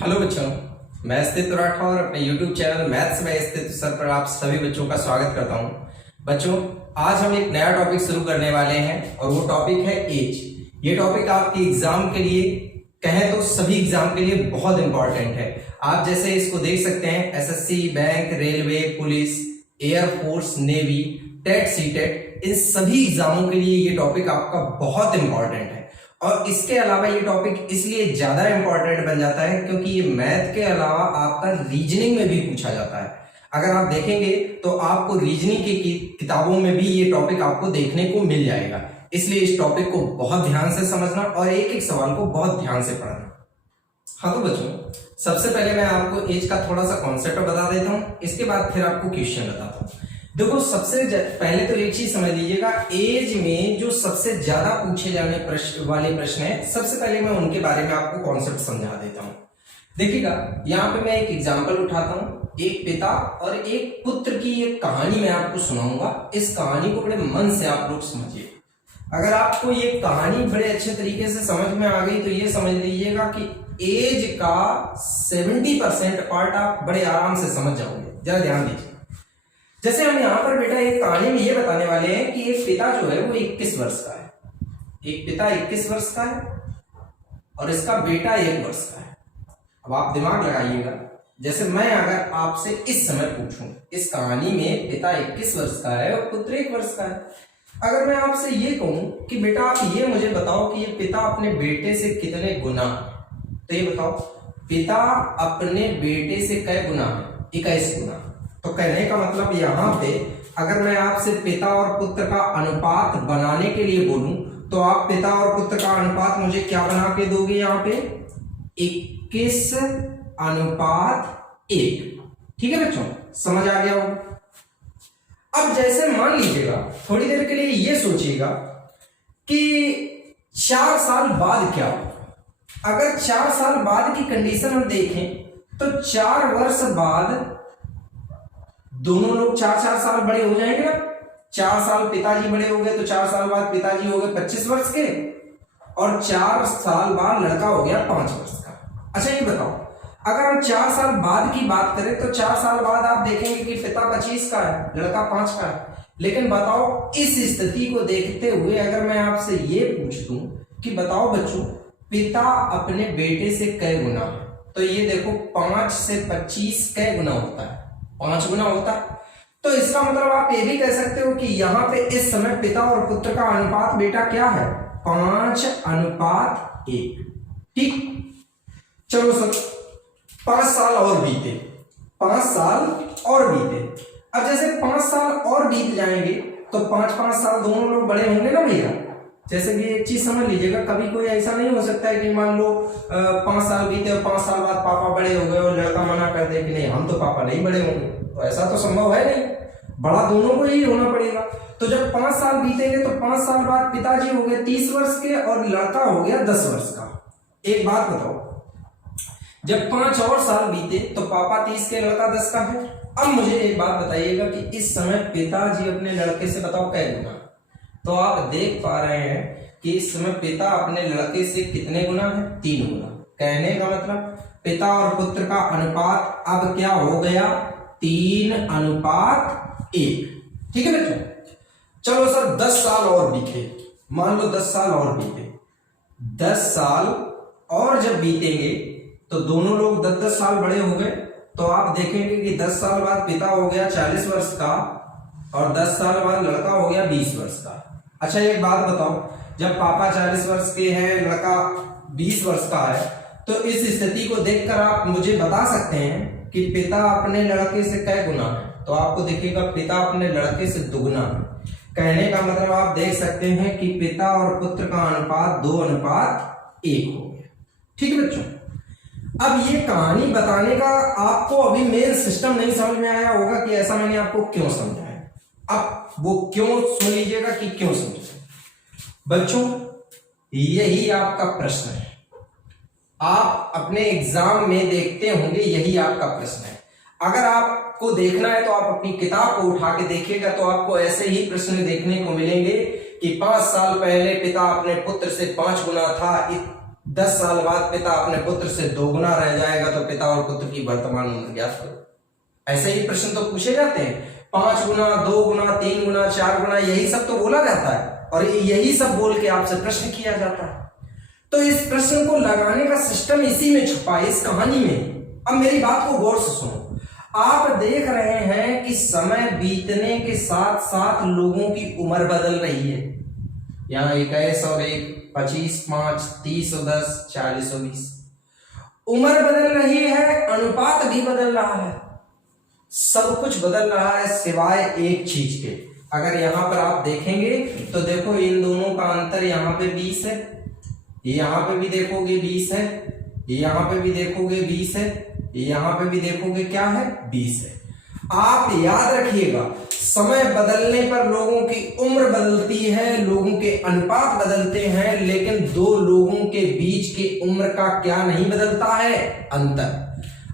Hello बच्चों, मैं स्थित राठौर अपने YouTube चैनल मैथ्स में स्थित सर पर आप सभी बच्चों का स्वागत करता हूं। बच्चों, आज हम एक नया टॉपिक शुरू करने वाले हैं और वो टॉपिक है एज। ये टॉपिक आपके एग्जाम के लिए कहें तो सभी एग्जाम के लिए बहुत इंपॉर्टेंट है। आप जैसे इसको देख सकते हैं, SSC, bank, railway, police, air force, navy, TET, CTET, इन सभी एग्जामों के लिए ये टॉपिक आपका बहुत इंपॉर्टेंट है। और इसके अलावा ये टॉपिक इसलिए ज्यादा इंपॉर्टेंट बन जाता है क्योंकि ये मैथ के अलावा आपका रीजनिंग में भी पूछा जाता है। अगर आप देखेंगे तो आपको रीजनिंग की किताबों में भी ये टॉपिक आपको देखने को मिल जाएगा। इसलिए इस टॉपिक को बहुत ध्यान से समझना और एक एक सवाल को बहुत ध्यान से पढ़ना। हाँ तो बच्चों, सबसे पहले मैं आपको एज का थोड़ा सा कॉन्सेप्ट बता देता हूँ, इसके बाद फिर आपको क्वेश्चन बताता हूँ। देखो, सबसे पहले तो एक चीज समझ लीजिएगा, एज में जो सबसे ज्यादा पूछे जाने वाले प्रश्न है, सबसे पहले मैं उनके बारे में आपको कॉन्सेप्ट समझा देता हूँ। देखिएगा, यहाँ पे मैं एक एग्जांपल उठाता हूँ। एक पिता और एक पुत्र की एक कहानी मैं आपको सुनाऊंगा। इस कहानी को बड़े मन से आप लोग समझिए। अगर आपको ये कहानी बड़े अच्छे तरीके से समझ में आ गई तो ये समझ लीजिएगा कि एज का 70% पार्ट आप बड़े आराम से समझ जाओगे। जरा ध्यान दीजिए। जैसे हम यहाँ पर बेटा एक कहानी में ये बताने वाले हैं कि एक पिता जो है वो 21 वर्ष का है। एक पिता 21 वर्ष का है और इसका बेटा 1 वर्ष का है। अब आप दिमाग लगाइएगा, जैसे मैं अगर आपसे इस समय पूछूं, इस कहानी में पिता 21 वर्ष का है और पुत्र 1 वर्ष का है। अगर मैं आपसे ये कहूं कि बेटा आप ये मुझे बताओ कि ये पिता अपने बेटे से कितने गुना है, तो ये बताओ पिता अपने बेटे से कै गुना है? 21 गुना। तो कहने का मतलब यहाँ पे अगर मैं आपसे पिता और पुत्र का अनुपात बनाने के लिए बोलूं तो आप पिता और पुत्र का अनुपात मुझे क्या बना के दोगे? यहाँ पे 21:1। ठीक है बच्चों, समझ आ गया होगा। अब जैसे मान लीजिएगा, थोड़ी देर के लिए ये सोचिएगा कि 4 साल बाद क्या होगा। अगर 4 साल बाद की कंडीशन हम देखें तो 4 वर्ष बाद दोनों लोग 4-4 साल बड़े हो जाएंगे ना। 4 साल पिताजी बड़े हो गए तो 4 साल बाद पिताजी हो गए 25 वर्ष के और 4 साल बाद लड़का हो गया 5 वर्ष का। अच्छा ये बताओ, अगर हम 4 साल बाद की बात करें तो 4 साल बाद आप देखेंगे कि पिता 25 का है, लड़का 5 का है। लेकिन बताओ, इस स्थिति को देखते हुए अगर मैं आपसे ये पूछ दूं कि बताओ बच्चों, पिता अपने बेटे से कै गुना है, तो ये देखो 5 से 25 कै गुना होता है? 5 गुना होता है। तो इसका मतलब आप ये भी कह सकते हो कि यहाँ पे इस समय पिता और पुत्र का अनुपात बेटा क्या है? 5:1। ठीक, चलो सर 5 साल और बीते, 5 साल और बीते। अब जैसे 5 साल और बीत जाएंगे तो 5-5 साल दोनों लोग बड़े होंगे ना भैया। जैसे कि एक चीज समझ लीजिएगा, कभी कोई ऐसा नहीं हो सकता है कि मान लो 5 साल बीते और 5 साल बाद पापा बड़े हो गए और लड़का मना कर दे कि नहीं हम तो पापा नहीं बड़े होंगे। तो ऐसा तो संभव है नहीं, बड़ा दोनों को ही होना पड़ेगा। तो जब 5 साल बीतेंगे तो 5 साल बाद पिताजी हो गए 30 वर्ष के और लड़का हो गया 10 वर्ष का। एक बात बताओ, जब 5 और साल बीते तो पापा 30 के, लड़का 10 का है। अब मुझे एक बात बताइएगा कि इस समय पिताजी अपने लड़के से बताओ कै गुना? तो आप देख पा रहे हैं कि इस समय पिता अपने लड़के से कितने गुना है? 3 गुना। कहने का मतलब पिता और पुत्र का अनुपात अब क्या हो गया? 3:1। ठीक है बच्चों। चलो सर 10 साल और बीते, मान लो 10 साल और बीते। 10 साल और जब बीतेंगे तो दोनों लोग 10-10 साल बड़े हो गए। तो आप देखेंगे कि 10 साल बाद पिता हो गया 40 वर्ष का और 10 साल बाद लड़का हो गया 20 वर्ष का। अच्छा एक बात बताओ, जब पापा 40 वर्ष के हैं, लड़का 20 वर्ष का है, तो इस स्थिति को देखकर आप मुझे बता सकते हैं कि पिता अपने लड़के से कै गुना है? तो आपको देखिएगा पिता अपने लड़के से दुगुना है। कहने का मतलब आप देख सकते हैं कि पिता और पुत्र का अनुपात 2:1 हो गया। ठीक है बच्चों। अब ये कहानी बताने का आपको अभी मेन सिस्टम नहीं समझ में आया होगा कि ऐसा मैंने आपको क्यों समझाया। अब वो क्यों सुन लीजिएगा कि क्यों समझे। बच्चों, यही आपका प्रश्न है, आप अपने एग्जाम में देखते होंगे, यही आपका प्रश्न है। अगर आपको देखना है तो आप अपनी किताब को उठा के देखिएगा तो आपको ऐसे ही प्रश्न देखने को मिलेंगे कि 5 साल पहले पिता अपने पुत्र से 5 गुना था, 10 साल बाद पिता अपने पुत्र से दोगुना रह जाएगा तो पिता और पुत्र की वर्तमान उम्र ज्ञात करो। ऐसे ही प्रश्न तो पूछे जाते हैं, 5 गुना, 2 गुना, 3 गुना, 4 गुना, यही सब तो बोला जाता है और यही सब बोल के आपसे प्रश्न किया जाता है। तो इस प्रश्न को लगाने का सिस्टम इसी में छुपा है, इस कहानी में। अब मेरी बात को गौर से सुनो। आप देख रहे हैं कि समय बीतने के साथ साथ लोगों की उम्र बदल रही है। यहाँ 21 और 1, 25, 5, 30 और 10, 40 और 20। उम्र बदल रही है, अनुपात भी बदल रहा है, सब कुछ बदल रहा है सिवाय एक चीज के। अगर यहां पर आप देखेंगे तो देखो इन दोनों का अंतर यहाँ पे 20 है, यहां पे भी देखोगे 20 है, यहां पे भी देखोगे 20 है, यहां पे भी देखोगे क्या है, 20 है। आप याद रखिएगा, समय बदलने पर लोगों की उम्र बदलती है, लोगों के अनुपात बदलते हैं, लेकिन दो लोगों के बीच की उम्र का क्या नहीं बदलता है, अंतर।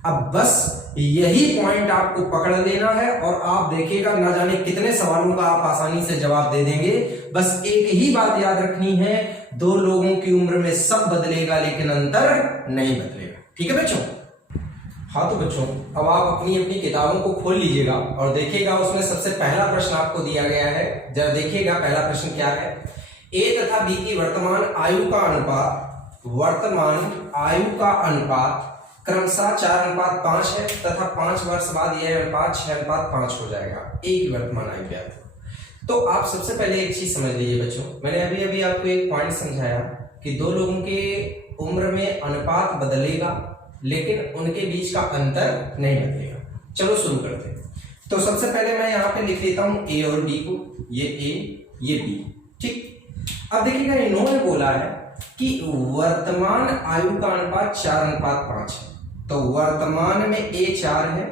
अब बस यही पॉइंट आपको पकड़ लेना है और आप देखिएगा ना जाने कितने सवालों का आप आसानी से जवाब दे देंगे। बस एक ही बात याद रखनी है, दो लोगों की उम्र में सब बदलेगा लेकिन अंतर नहीं बदलेगा। ठीक है बच्चों? हाँ तो बच्चों, अब आप अपनी अपनी किताबों को खोल लीजिएगा और देखिएगा उसमें सबसे पहला प्रश्न आपको दिया गया है। जरा देखिएगा पहला प्रश्न क्या है। ए तथा बी की वर्तमान आयु का अनुपात क्रमशः 4:5 है तथा 5 वर्ष बाद यह अनुपात 6:5 हो जाएगा। ए की वर्तमान आयु क्या है? तो आप सबसे पहले एक चीज समझ लीजिए बच्चों, मैंने अभी आपको एक पॉइंट समझाया कि दो लोगों के उम्र में अनुपात बदलेगा लेकिन उनके बीच का अंतर नहीं बदलेगा। चलो शुरू करते हैं। तो सबसे पहले मैं यहाँ पे लिख लेता हूं ए और बी को, ये ए ये बी। ठीक, अब देखिएगा इन्होंने बोला है कि वर्तमान आयु का अनुपात 4:5 है, तो वर्तमान में ए 4 है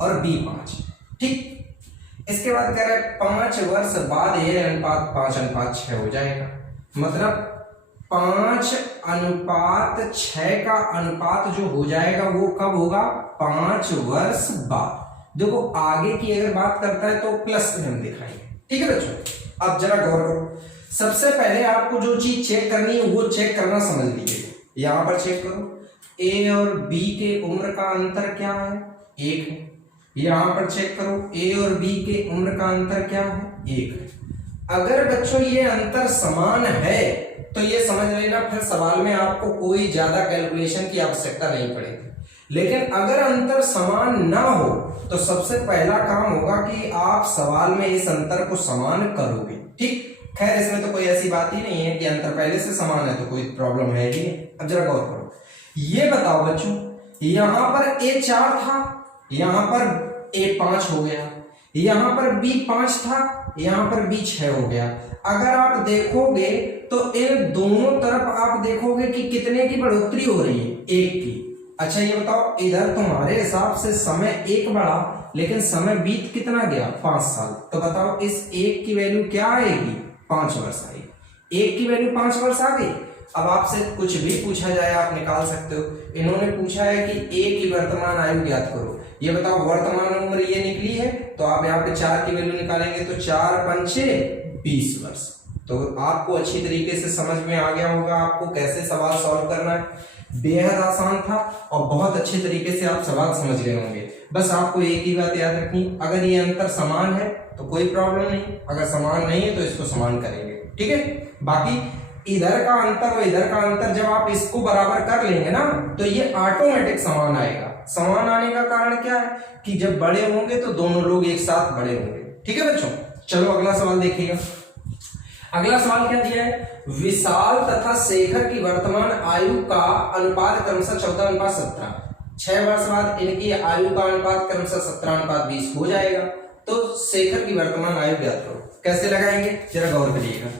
और बी 5 है। ठीक, इसके बाद कह रहे 5 वर्ष बाद यह अनुपात 5:6 हो जाएगा। मतलब 5:6 का अनुपात जो हो जाएगा वो कब होगा? 5 वर्ष बाद। देखो आगे की अगर बात करता है तो प्लस में हम दिखाएंगे। ठीक है बच्चों, अब जरा गौर करो। सबसे पहले आपको जो चीज चेक करनी है वो चेक करना समझ लीजिए। यहां पर चेक करो, ए और बी के उम्र का अंतर क्या है? 1 है। यहां पर चेक करो, ए और बी के उम्र का अंतर क्या है? 1 है। अगर बच्चों ये अंतर समान है तो ये समझ लेना फिर सवाल में आपको कोई ज्यादा कैलकुलेशन की आवश्यकता नहीं पड़ेगी। लेकिन अगर अंतर समान ना हो तो सबसे पहला काम होगा कि आप सवाल में इस अंतर को समान करोगे। ठीक, खैर इसमें तो कोई ऐसी बात ही नहीं है कि अंतर पहले से समान है तो कोई प्रॉब्लम है ही नहीं। अब जरा गौर करो, ये बताओ बच्चों, यहां पर ए 4 था, यहां पर ए 5 हो गया, यहां पर बी 5 था, यहां पर बी 6 हो गया। अगर आप देखोगे तो इन दोनों तरफ आप देखोगे कि कितने की बढ़ोतरी हो रही है? 1 की। अच्छा ये बताओ, इधर तुम्हारे हिसाब से समय 1 बढ़ा लेकिन समय बीत कितना गया? 5 साल। तो बताओ इस 1 की वैल्यू क्या आएगी? 5 वर्ष आएगी। 1 की वैल्यू 5 वर्ष आ गई। अब आपसे कुछ भी पूछा जाए आप निकाल सकते हो। इन्होंने पूछा है कि ए की वर्तमान आयु ज्ञात करो। ये बताओ वर्तमान उम्र ये निकली है तो आप यहाँ पे 4 की वैल्यू निकालेंगे तो 4 पंचे 20 वर्ष। तो आपको अच्छी तरीके से समझ में आ गया होगा आपको कैसे सवाल सॉल्व करना है। बेहद आसान था और बहुत अच्छे तरीके से आप सवाल समझ गए होंगे। बस आपको एक ही बात याद रखनी, अगर ये अंतर समान है तो कोई प्रॉब्लम नहीं, अगर समान नहीं है तो इसको समान करेंगे। ठीक है, बाकी इधर का अंतर और इधर का अंतर जब आप इसको बराबर कर लेंगे ना तो ये ऑटोमेटिक समान आएगा। समान आने का कारण क्या है कि जब बड़े होंगे तो दोनों लोग एक साथ बड़े होंगे। ठीक है बच्चों, चलो अगला सवाल देखिएगा। अगला सवाल क्या दिया है? विशाल तथा शेखर की वर्तमान आयु का अनुपात क्रमशः 14:17। 6 वर्ष बाद इनकी आयु का अनुपात क्रमशः 17:20 हो जाएगा। तो शेखर की वर्तमान आयु ज्ञात करो। कैसे लगाएंगे जरा गौर करिएगा।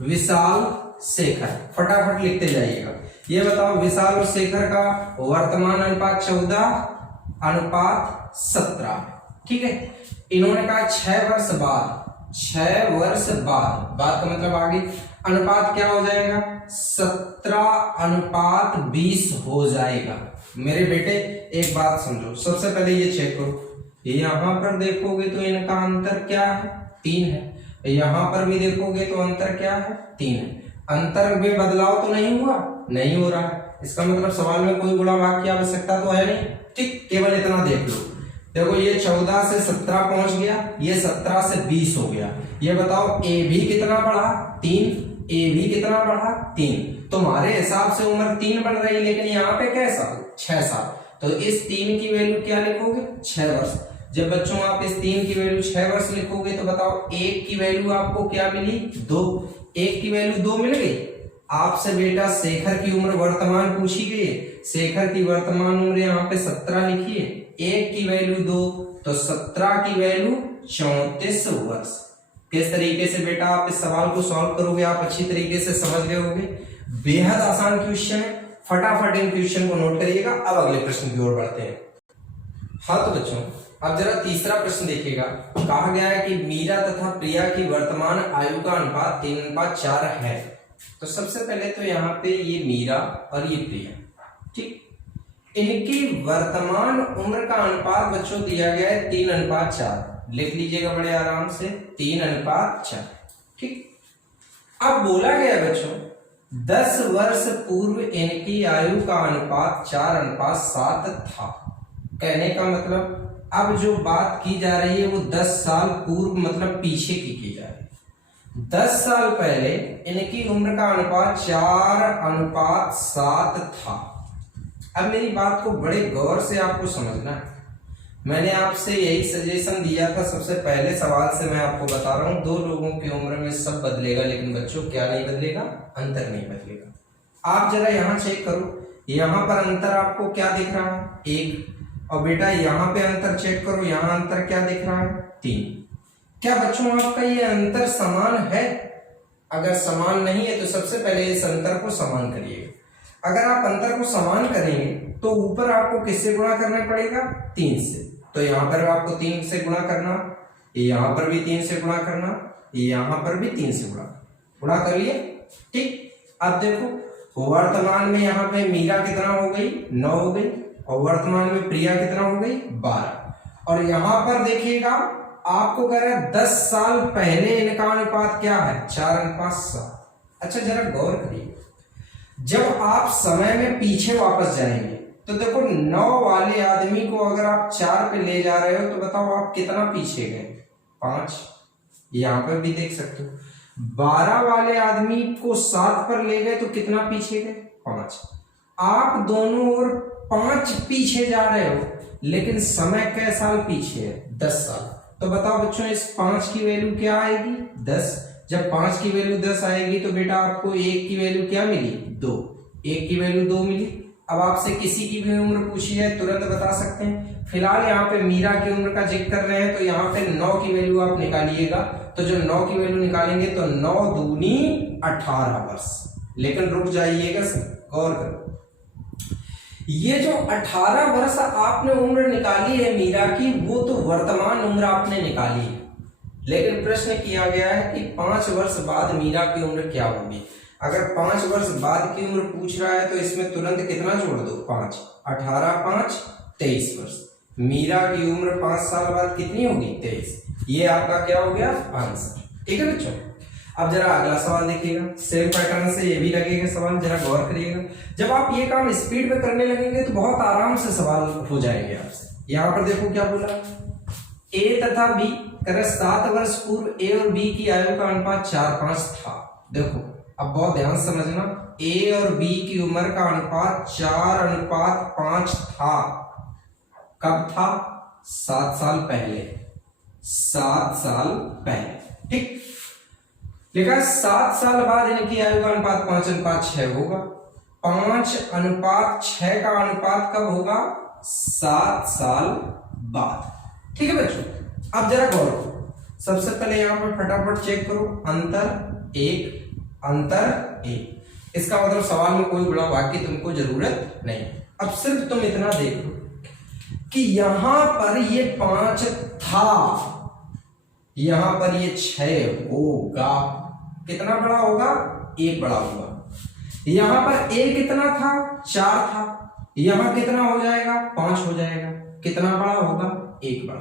विशाल शेखर, फटाफट लिखते जाइएगा। ये बताओ विशाल और शेखर का वर्तमान अनुपात 14:17। ठीक है, इन्होंने कहा 6 वर्ष बाद, 6 वर्ष बाद, बात का मतलब आगे अनुपात क्या हो जाएगा? 17:20 हो जाएगा। मेरे बेटे एक बात समझो, सबसे पहले ये चेक करो, यहां पर देखोगे तो इनका अंतर क्या है? 3 है। यहां पर भी देखोगे तो अंतर क्या है? 3 है। अंतर में बदलाव तो नहीं हुआ? नहीं हो रहा है। इसका मतलब सवाल में कोई गुणा भाग की आवश्यकता तो है नहीं। ठीक, केवल इतना देख लो। देखो ये 14 से 17 पहुंच गया, ये 17 से 20 हो गया। ये बताओ ए भी कितना बढ़ा? 3। ए भी कितना बढ़ा? 3। तुम्हारे हिसाब से उम्र 3 बढ़ रही, लेकिन यहाँ पे कैसा 6 साल। तो इस 3 की वैल्यू क्या लिखोगे? 6 वर्ष। जब बच्चों आप इस 3 की वैल्यू 6 वर्ष लिखोगे तो बताओ 1 की वैल्यू आपको क्या मिली? 2। 1 की वैल्यू 2 मिल गई। आपसे बेटा शेखर की उम्र वर्तमान पूछी गई है। शेखर की वर्तमान उम्र यहाँ पे 17 लिखी है। 1 की वैल्यू 2, तो 17 की वैल्यू 34 वर्ष। किस तरीके से बेटा आप इस सवाल को सॉल्व करोगे आप अच्छी तरीके से समझ गए होगे। बेहद आसान क्वेश्चन है, फटाफट इन क्वेश्चन को नोट करिएगा। अब अगले प्रश्न की ओर बढ़ते हैं। हाँ तो बच्चों अब जरा तीसरा प्रश्न देखिएगा। कहा गया है कि मीरा तथा प्रिया की वर्तमान आयु का अनुपात 3:4 है। तो सबसे पहले तो यहाँ पे ये मीरा और ये प्रिया, ठीक, इनकी वर्तमान उम्र का अनुपात बच्चों दिया गया है 3:4। लिख लीजिएगा बड़े आराम से, 3:4। ठीक, अब बोला गया बच्चों 10 वर्ष पूर्व इनकी आयु का अनुपात 4:7 था। कहने का मतलब अब जो बात की जा रही है वो 10 साल पूर्व मतलब पीछे की जा रही है। 10 साल पहले इनकी उम्र का अनुपात 4:7 था। अब मेरी बात को बड़े गौर से आपको समझना है। मैंने आपसे यही सजेशन दिया था सबसे पहले सवाल से। मैं आपको बता रहा हूं 2 लोगों की उम्र में सब बदलेगा, लेकिन बच्चों क्या नहीं बदलेगा? अंतर नहीं बदलेगा। आप जरा यहां चेक करो, यहां पर अंतर आपको क्या दिख रहा है? 1। और बेटा यहाँ पे अंतर चेक करो, यहाँ अंतर क्या दिख रहा है? 3। क्या बच्चों आपका ये अंतर समान है? अगर समान नहीं है तो सबसे पहले इस अंतर को समान करिएगा। अगर आप अंतर को समान करेंगे तो ऊपर आपको किससे गुणा करना पड़ेगा? 3 से। तो यहाँ पर आपको 3 से गुणा करना, यहाँ पर भी 3 से गुणा करना, यहाँ पर भी 3 से गुणा कर लिए। ठीक, अब देखो वर्तमान में यहाँ पे मीरा कितना हो गई? 9 हो गई, और वर्तमान में प्रिया कितना हो गई? 12। और यहां पर देखिएगा आपको कह रहा है 10 साल पहले इनका अनुपात क्या है? 4:7। अच्छा जरा गौर करिए, जब आप समय में पीछे वापस जाएंगे तो देखो 9 वाले आदमी को अगर आप 4 पे ले जा रहे हो तो बताओ आप कितना पीछे गए? 5। यहां पर भी देख सकते हो। 12 वाले आदमी को 7 पर ले गए तो कितना पीछे गए? 5। आप दोनों ओर 5 पीछे जा रहे हो, लेकिन समय कै साल पीछे है? 10 साल। तो बताओ बच्चों इस 5 की वैल्यू क्या आएगी? 10। जब 5 की वैल्यू 10 आएगी तो बेटा आपको 1 की वैल्यू क्या मिली? 2। 1 की वैल्यू 2 मिली। अब आपसे किसी की भी उम्र पूछी है तुरंत बता सकते हैं। फिलहाल यहाँ पे मीरा की उम्र का जिक्र कर रहे हैं तो यहाँ पे 9 की वैल्यू आप निकालिएगा। तो जब 9 की वैल्यू निकालेंगे तो 9 दूनी 18 वर्ष। लेकिन रुक जाइएगा, गौर करो, ये जो 18 वर्ष आपने उम्र निकाली है मीरा की, वो तो वर्तमान उम्र आपने निकाली है। लेकिन प्रश्न किया गया है कि 5 वर्ष बाद मीरा की उम्र क्या होगी। अगर 5 वर्ष बाद की उम्र पूछ रहा है तो इसमें तुरंत कितना जोड़ दो? 5। 18 5 23 वर्ष। मीरा की उम्र 5 साल बाद कितनी होगी? 23। ये आपका क्या हो गया? आंसर। ठीक है बच्चों, अब जरा अगला सवाल देखिएगा। सेम पैटर्न से ये भी लगेगा सवाल, जरा गौर करिएगा। जब आप ये काम स्पीड में करने लगेंगे तो बहुत आराम से सवाल हो जाएंगे आपसे। यहाँ पर देखो क्या बोला, ए तथा बी कर 7 वर्ष पूर्व ए और बी की आयु का अनुपात 4:5 था। देखो अब बहुत ध्यान से समझना, ए और बी की उम्र का अनुपात 4:5 था। कब था? 7 साल पहले। 7 साल पहले। ठीक, लिखा 7 साल बाद इनकी आयु का अनुपात 5:6 होगा। 5:6 का अनुपात कब होगा? 7 साल बाद। ठीक है बच्चों, अब जरा गौर करो। सबसे पहले यहां पर फटाफट चेक करो, अंतर 1 अंतर 1। इसका मतलब सवाल में कोई बड़ा वाक्य तुमको जरूरत नहीं। अब सिर्फ तुम इतना देखो कि यहां पर ये 5 था, यहां पर ये 6 होगा। कितना बड़ा होगा? 1 बड़ा होगा। यहां पर a कितना था? 4 था। यहां कितना हो जाएगा? 5 हो जाएगा। कितना बड़ा होगा? 1 बड़ा।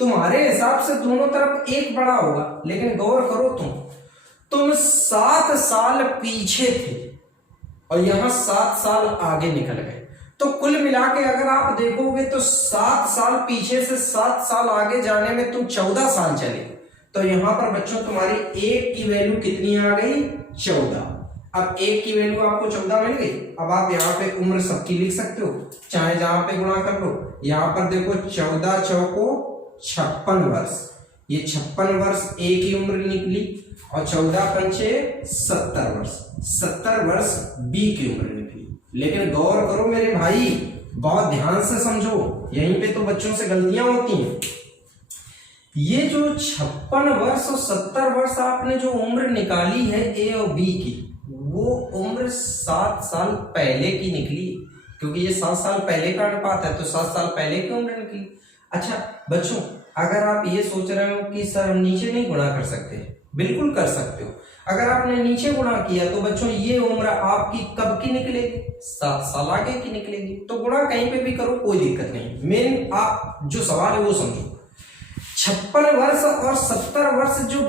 तुम्हारे हिसाब से दोनों तरफ 1 बड़ा होगा, लेकिन गौर करो तुम 7 साल पीछे थे और यहाँ 7 साल आगे निकल गए। तो कुल मिला के अगर आप देखोगे तो 7 साल पीछे से 7 साल आगे जाने में तुम 14 साल चले। तो यहाँ पर बच्चों तुम्हारी 1 की वैल्यू कितनी आ गई? 14। अब 1 की वैल्यू आपको 14 मिल गई। अब आप यहाँ पे उम्र सबकी लिख सकते हो, चाहे जहां पे गुणा कर लो। यहाँ पर देखो 14 चौको 56 वर्ष, ये 56 वर्ष A की उम्र निकली और 14 पंचे 70 वर्ष, 70 वर्ष B की उम्र निकली। लेकिन गौर करो मेरे भाई, बहुत ध्यान से समझो, यहीं पे तो बच्चों से गलतियां होती हैं। ये जो 56 वर्ष और 70 वर्ष आपने जो उम्र निकाली है A और B की, वो उम्र 7 साल पहले की निकली, क्योंकि ये 7 साल पहले का अनुपात है, तो 7 साल पहले की उम्र निकली। अच्छा बच्चों, अगर आप ये सोच रहे हो कि सर हम नीचे नहीं गुणा कर सकते, बिल्कुल कर सकते हो। अगर आपने नीचे गुणा किया तो बच्चों ये उम्र आपकी कब की निकलेगी? 7 साल आगे की निकलेगी। तो गुणा कहीं पे भी करो, कोई दिक्कत नहीं। मेन आप जो सवाल है वो समझो। 56 वर्ष और 70 वर्ष जो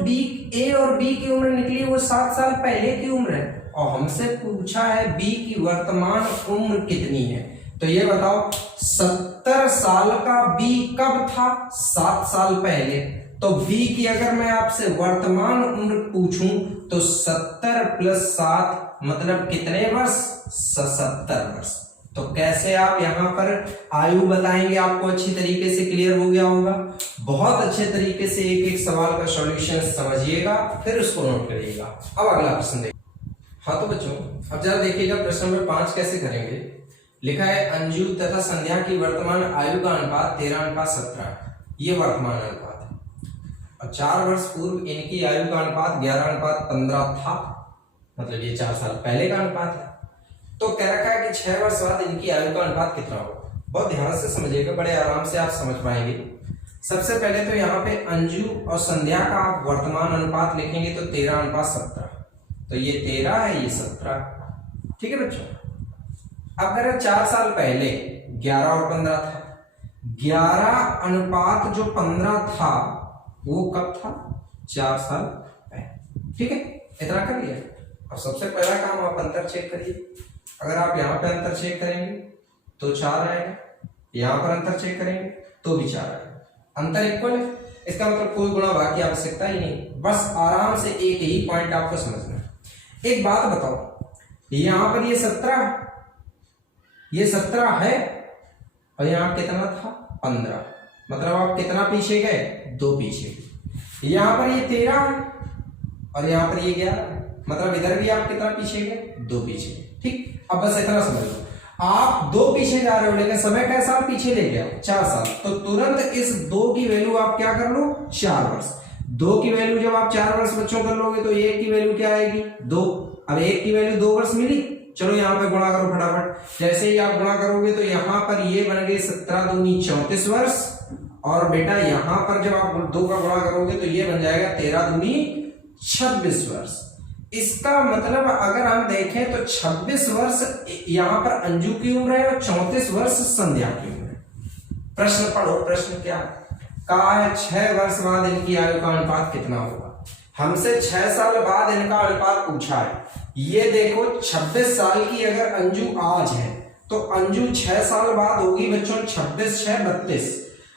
A और B की उम्र निकली वो 7 साल पहले की उम्र है, और हमसे पूछा है B की वर्तमान उम्र कितनी है। तो ये बताओ 70 साल का B कब था? 7 साल पहले। तो B की अगर मैं आपसे वर्तमान उम्र पूछूं तो 70 प्लस 7 मतलब कितने वर्ष? 70 वर्ष। तो कैसे आप यहाँ पर आयु बताएंगे? आपको अच्छी तरीके से क्लियर हो गया होगा। बहुत अच्छे तरीके से एक एक सवाल का सॉल्यूशन समझिएगा, फिर उसको नोट करिएगा। अब अगला प्रश्न देखिए। हाँ तो बच्चों, अब जरा देखिएगा प्रश्न नंबर 5 कैसे करेंगे। लिखा है अंजू तथा संध्या की वर्तमान आयु का अनुपात 13:17, ये वर्तमान अनुपात है। और 4 वर्ष पूर्व इनकी आयु का अनुपात 11:15 था, मतलब ये 4 साल पहले का अनुपात है। तो कह रखा है कि 6 वर्ष बाद इनकी आयु का अनुपात कितना होगा। बहुत ध्यान से समझिएगा, बड़े आराम से आप समझ पाएंगे। सबसे पहले तो यहाँ पे अंजू और संध्या का आप वर्तमान अनुपात लिखेंगे तो 13:17, तो ये 13 है, ये 17। ठीक है बच्चों। अब अगर 4 साल पहले 11 और 15 था, 11 अनुपात जो 15 था वो कब था? 4 साल पहले। ठीक है, इतना कर लिया। अब सबसे पहला काम आप अंतर चेक करिए। अगर आप यहाँ पे अंतर चेक करेंगे तो 4 आएगा, यहाँ पर अंतर चेक करेंगे तो भी 4 आएगा। अंतर इक्वल है, इसका मतलब कोई गुणा भाग की आवश्यकता ही नहीं। बस आराम से एक ही पॉइंट आपको समझना है। एक बात बताओ, यहाँ पर ये 17 है और यहाँ कितना था? 15, मतलब आप कितना पीछे गए? 2 पीछे। यहाँ पर ये 13 है और यहाँ पर ये 11, मतलब इधर भी आप कितना पीछे गए? 2 पीछे। ठीक, अब बस इतना समझ लो, आप 2 पीछे जा रहे हो लेकिन समय कैसा साल पीछे ले गया? 4 साल। तो तुरंत इस 2 की वैल्यू आप क्या कर लो? 4 वर्ष। 2 की वैल्यू जब आप 4 वर्ष बच्चों कर लोगे तो 1 की वैल्यू क्या आएगी? 2। अब 1 की वैल्यू 2 वर्ष मिली। चलो यहाँ पे गुणा करो फटाफट। जैसे ही आप गुणा करोगे तो यहाँ पर ये बन गए 17 दूनी 34 वर्ष, और बेटा यहाँ पर जब आप 2 का गुणा करोगे तो ये बन जाएगा 13 दूनी 26 वर्ष। इसका मतलब अगर हम देखें तो 26 वर्ष यहाँ पर अंजू की उम्र है और 34 वर्ष संध्या की उम्र है। प्रश्न पढ़ो, प्रश्न क्या कहा है? 6 वर्ष बाद इनकी आयु का अनुपात कितना होगा। हमसे 6 साल बाद इनका अनुपात पूछा है। ये देखो 26 साल की अगर अंजू आज है तो अंजू 6 साल बाद होगी बच्चों 26 6 32,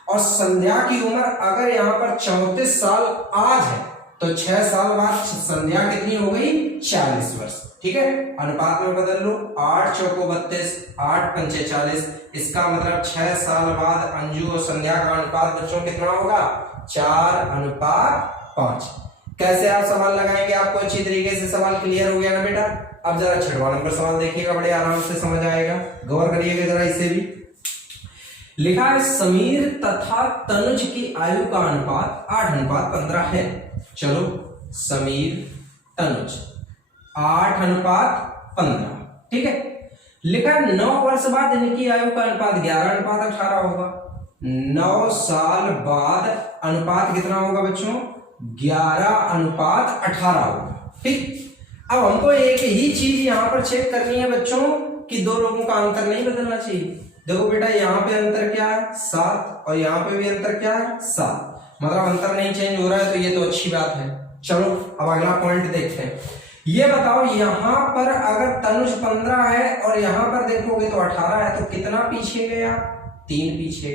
और संध्या की उम्र अगर यहाँ पर 34 साल आज है तो 6 साल बाद संध्या कितनी हो गई? 40 वर्ष। ठीक है, अनुपात में बदल लो। 8 चौको 32, 8 पंचे 40। इसका मतलब 6 साल बाद अंजू और संध्या का अनुपात बच्चों कितना होगा? 4:5। कैसे आप सवाल लगाएंगे? आपको अच्छी तरीके से सवाल क्लियर हो गया ना बेटा? अब जरा 6वां नंबर सवाल देखिएगा, बड़े आराम से समझ आएगा। गौर करिएगा जरा इसे भी। लिखा है समीर तथा तनुज की आयु का अनुपात 8:15 है। चलो समीर तनुज 8:15। ठीक है, लिखा है 9 वर्ष बाद इनकी आयु का अनुपात 11:18 होगा। 9 साल बाद अनुपात कितना होगा बच्चों? 11:18 होगा। ठीक, अब हमको एक ही चीज यहां पर चेक करनी है बच्चों कि 2 लोगों का अंतर नहीं बदलना चाहिए। देखो बेटा यहाँ पे अंतर क्या है? 7, और यहाँ पे भी अंतर क्या है? 7, मतलब अंतर नहीं चेंज हो रहा है, तो ये तो अच्छी बात है। चलो अब अगला पॉइंट देखते हैं। ये बताओ यहाँ पर अगर तनुज 15 है और यहाँ पर देखोगे तो 18 है, तो कितना पीछे गया? 3 पीछे।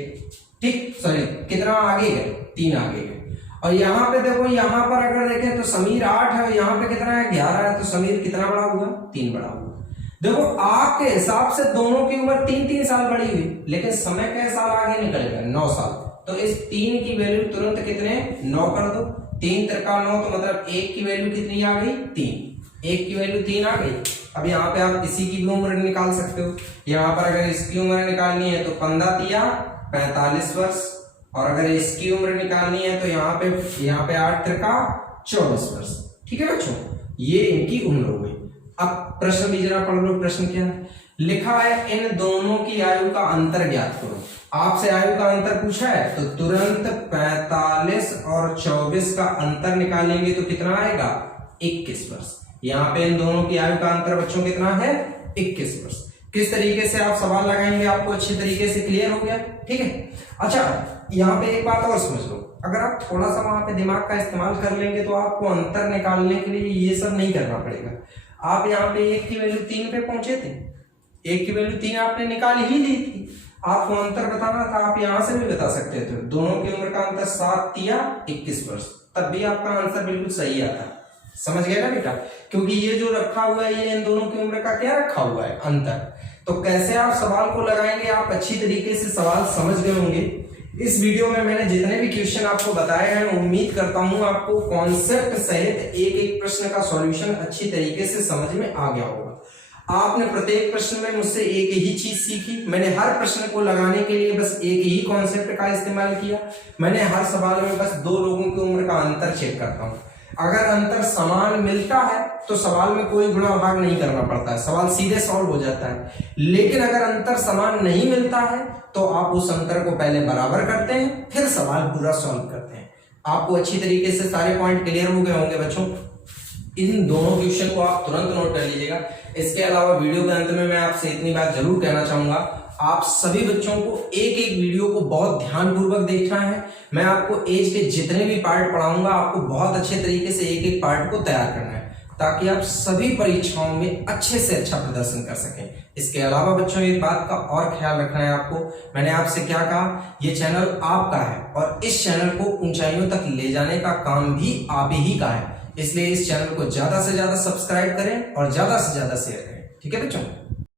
ठीक, सॉरी कितना आगे गए? 3 आगे गए। और यहाँ पे देखो, यहाँ पर अगर देखें तो समीर 8 है और यहाँ पे कितना है? 11 है, तो समीर कितना बड़ा हुआ? 3 बड़ा हुआ। देखो आपके हिसाब से दोनों की उम्र 3-3 साल बड़ी हुई, लेकिन समय के साल आगे निकल गए, 9 साल। तो इस 3 की वैल्यू तुरंत कितने? 9 कर दो। 3 त्रिका 9, तो मतलब 1 की वैल्यू कितनी आ गई? 3। 1 की वैल्यू 3 आ गई। अब यहाँ पे आप इसी की भी उम्र निकाल सकते हो। यहाँ पर अगर इसकी उम्र निकालनी है तो 15 तिया 45 वर्ष, और अगर इसकी उम्र निकालनी है तो यहाँ पे 8 त्रिका 24 वर्ष। ठीक है बच्चों, ये इनकी उम्र हो गई। अब प्रश्न भी जरा पढ़ लो। प्रश्न क्या है? लिखा है इन दोनों की आयु का अंतर ज्ञात करो। आपसे आयु का अंतर पूछा है तो तुरंत 45 और 24 का अंतर निकालेंगे तो कितना आएगा? 21 वर्ष। यहाँ पे इन दोनों की आयु का अंतर बच्चों कितना है? 21 वर्ष। किस तरीके से आप सवाल लगाएंगे आपको अच्छी तरीके से क्लियर हो गया। ठीक है, अच्छा यहाँ पे एक बात और समझ लो, अगर आप थोड़ा सा वहां पे दिमाग का इस्तेमाल कर लेंगे तो आपको अंतर निकालने के लिए ये सब नहीं करना पड़ेगा। आप यहाँ पे 1 की वैल्यू 3 पे पहुंचे थे, 1 की वैल्यू 3 आपने निकाल ही ली थी, आपको अंतर बताना था, आप यहां से भी बता सकते थे। दोनों की उम्र का अंतर 7 या 21 वर्ष, तब भी आपका आंसर बिल्कुल सही आता। समझ गए ना बेटा? क्योंकि ये जो रखा हुआ है ये इन दोनों की उम्र का क्या रखा हुआ है? अंतर। तो कैसे आप सवाल को लगाएंगे, आप अच्छी तरीके से सवाल समझ गए होंगे। इस वीडियो में मैंने जितने भी क्वेश्चन आपको बताए हैं, उम्मीद करता हूं आपको कॉन्सेप्ट सहित एक एक प्रश्न का सॉल्यूशन अच्छी तरीके से समझ में आ गया होगा। आपने प्रत्येक प्रश्न में मुझसे एक ही चीज सीखी। मैंने हर प्रश्न को लगाने के लिए बस एक ही कॉन्सेप्ट का इस्तेमाल किया। मैंने हर सवाल में बस 2 लोगों की उम्र का अंतर चेक करता हूं। अगर अंतर समान मिलता है तो सवाल में कोई गुणा भाग नहीं करना पड़ता है, सवाल सीधे सॉल्व हो जाता है। लेकिन अगर अंतर समान नहीं मिलता है तो आप उस अंतर को पहले बराबर करते हैं, फिर सवाल पूरा सॉल्व करते हैं। आपको अच्छी तरीके से सारे पॉइंट क्लियर हो गए होंगे बच्चों। इन दोनों क्वेश्चन को आप तुरंत नोट कर लीजिएगा। इसके अलावा वीडियो के अंत में मैं आपसे इतनी बात जरूर कहना चाहूंगा, आप सभी बच्चों को एक एक वीडियो को बहुत ध्यानपूर्वक देखना है। मैं आपको एज के जितने भी पार्ट पढ़ाऊंगा आपको बहुत अच्छे तरीके से एक एक पार्ट को तैयार करना है, ताकि आप सभी परीक्षाओं में अच्छे से अच्छा प्रदर्शन कर सकें। इसके अलावा बच्चों एक बात का और ख्याल रखना है आपको, मैंने आपसे क्या कहा, ये चैनल आपका है और इस चैनल को ऊंचाइयों तक ले जाने का काम भी आप ही का है। इसलिए इस चैनल को ज्यादा से ज्यादा सब्सक्राइब करें और ज्यादा से ज्यादा शेयर करें। ठीक है बच्चों।